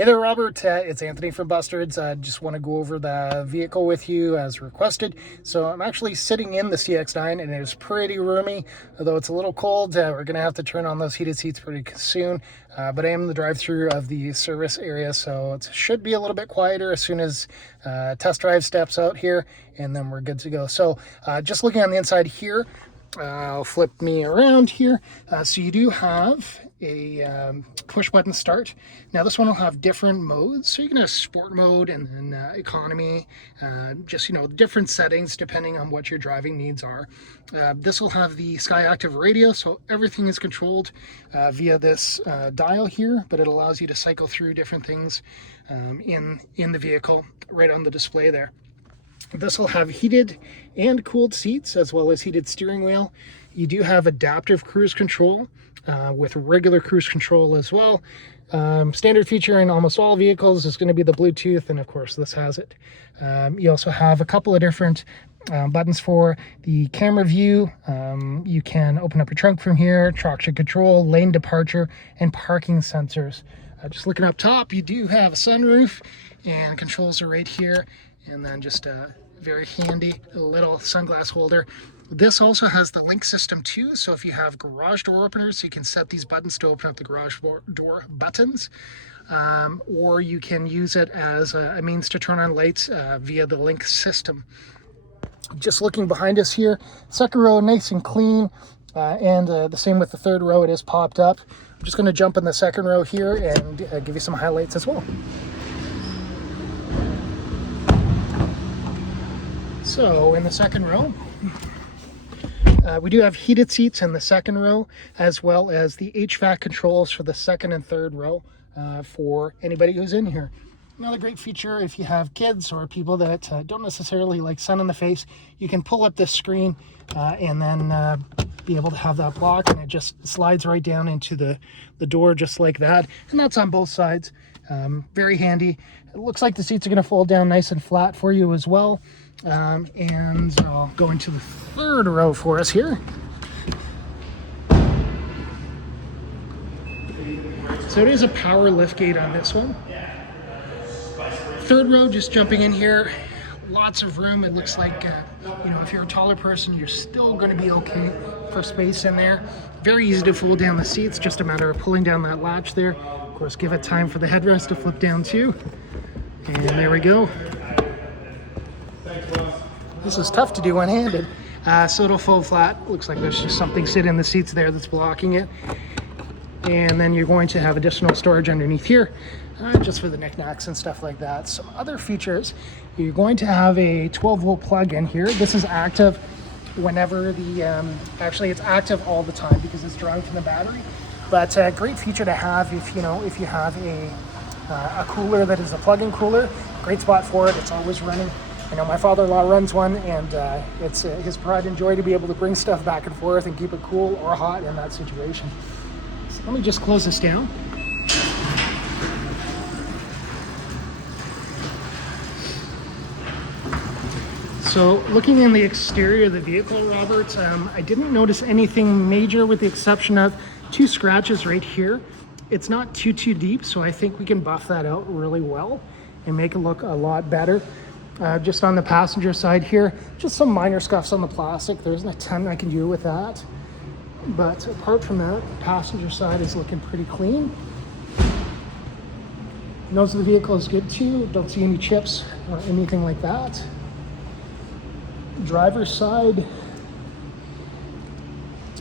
Hey there, Robert. It's Anthony from Bustards. I just want to go over the vehicle with you as requested. So I'm actually sitting in the CX-9 and it is pretty roomy, although it's a little cold. We're going to have to turn on those heated seats pretty soon. But I am in the drive-through of the service area, so it should be a little bit quieter as soon as test drive steps out here, and then we're good to go. So just looking on the inside here, I'll flip me around here. So you do have a push button start. Now this one will have different modes. So you can have sport mode and then economy, just, different settings depending on what your driving needs are. This will have the Sky Active radio, so everything is controlled via this dial here, but it allows you to cycle through different things in the vehicle right on the display there. This will have heated and cooled seats as well as heated steering wheel. You do have adaptive cruise control with regular cruise control as well. Standard feature in almost all vehicles is going to be the Bluetooth, and of course this has it. You also have a couple of different buttons for the camera view. You can open up your trunk from here, traction control, lane departure, and parking sensors. Just looking up top, you do have a sunroof, and controls are right here. And then just a very handy little sunglass holder. This also has the link system too, so if you have garage door openers, you can set these buttons to open up the garage door buttons, or you can use it as a means to turn on lights via the link system. Just looking behind us here, second row nice and clean, and the same with the third row, it is popped up. I'm just going to jump in the second row here and give you some highlights as well. So in the second row, we do have heated seats in the second row, as well as the HVAC controls for the second and third row for anybody who's in here. Another great feature, if you have kids or people that don't necessarily like sun in the face, you can pull up this screen and then be able to have that block, and it just slides right down into the door just like that. And that's on both sides. Very handy. It looks like the seats are going to fold down nice and flat for you as well. And I'll go into the third row for us here. So it is a power lift gate on this one. Third row, just jumping in here, lots of room. It looks like, if you're a taller person, you're still going to be okay for space in there. Very easy to fold down the seats, just a matter of pulling down that latch there. Of course, give it time for the headrest to flip down too. And there we go. This is tough to do one-handed. So it'll fold flat. Looks like there's just something sitting in the seats there that's blocking it. And then you're going to have additional storage underneath here, just for the knickknacks and stuff like that. Some other features, you're going to have a 12-volt plug in here. This is active whenever actually it's active all the time because it's drawing from the battery. But a great feature to have if you have a cooler that is a plug-in cooler. Great spot for it. It's always running. My father-in-law runs one, and it's his pride and joy to be able to bring stuff back and forth and keep it cool or hot in that situation. So let me just close this down. So looking in the exterior of the vehicle, Robert, I didn't notice anything major with the exception of 2 scratches right here. It's not too deep, so I think we can buff that out really well and make it look a lot better. Just on the passenger side here, just some minor scuffs on the plastic. There isn't a ton I can do with that. But apart from that, passenger side is looking pretty clean. Nose of the vehicle is good too. Don't see any chips or anything like that. Driver's side,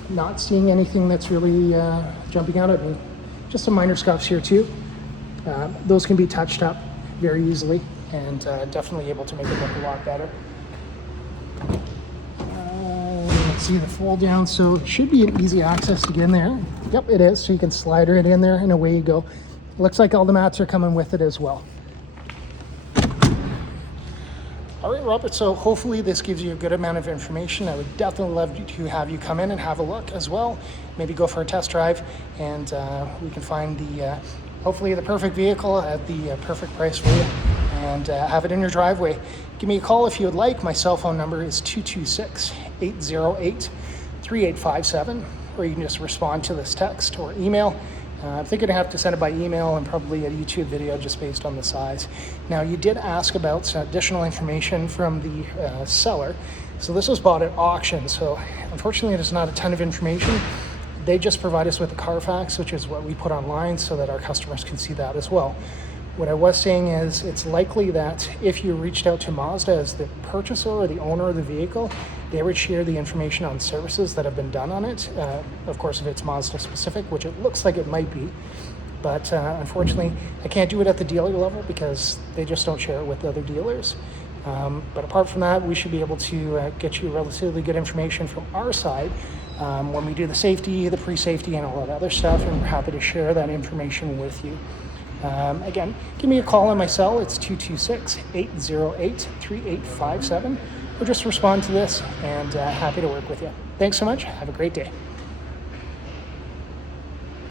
not seeing anything that's really jumping out at me. Just some minor scuffs here too. Those can be touched up very easily and definitely able to make it look a lot better. Let's see the fold down, so it should be an easy access to get in there. Yep, it is, so you can slide right in there and away you go. Looks like all the mats are coming with it as well. All right, Robert, so hopefully this gives you a good amount of information. I would definitely love to have you come in and have a look as well. Maybe go for a test drive, and we can find hopefully the perfect vehicle at the perfect price for you, and have it in your driveway. Give me a call if you would like. My cell phone number is 226-808-3857, or you can just respond to this text or email, I'm thinking I have to send it by email and probably a YouTube video just based on the size. Now, you did ask about some additional information from the seller. So this was bought at auction, so unfortunately there's not a ton of information. They just provide us with a Carfax, which is what we put online so that our customers can see that as well. What I was saying is it's likely that if you reached out to Mazda as the purchaser or the owner of the vehicle, they would share the information on services that have been done on it. Of course, if it's Mazda specific, which it looks like it might be. But unfortunately, I can't do it at the dealer level because they just don't share it with other dealers. But apart from that, we should be able to get you relatively good information from our side when we do the safety, the pre-safety, and all that other stuff, and we're happy to share that information with you. Again, give me a call on my cell. It's 226-808-3857, or just respond to this, and happy to work with you. Thanks so much. Have a great day.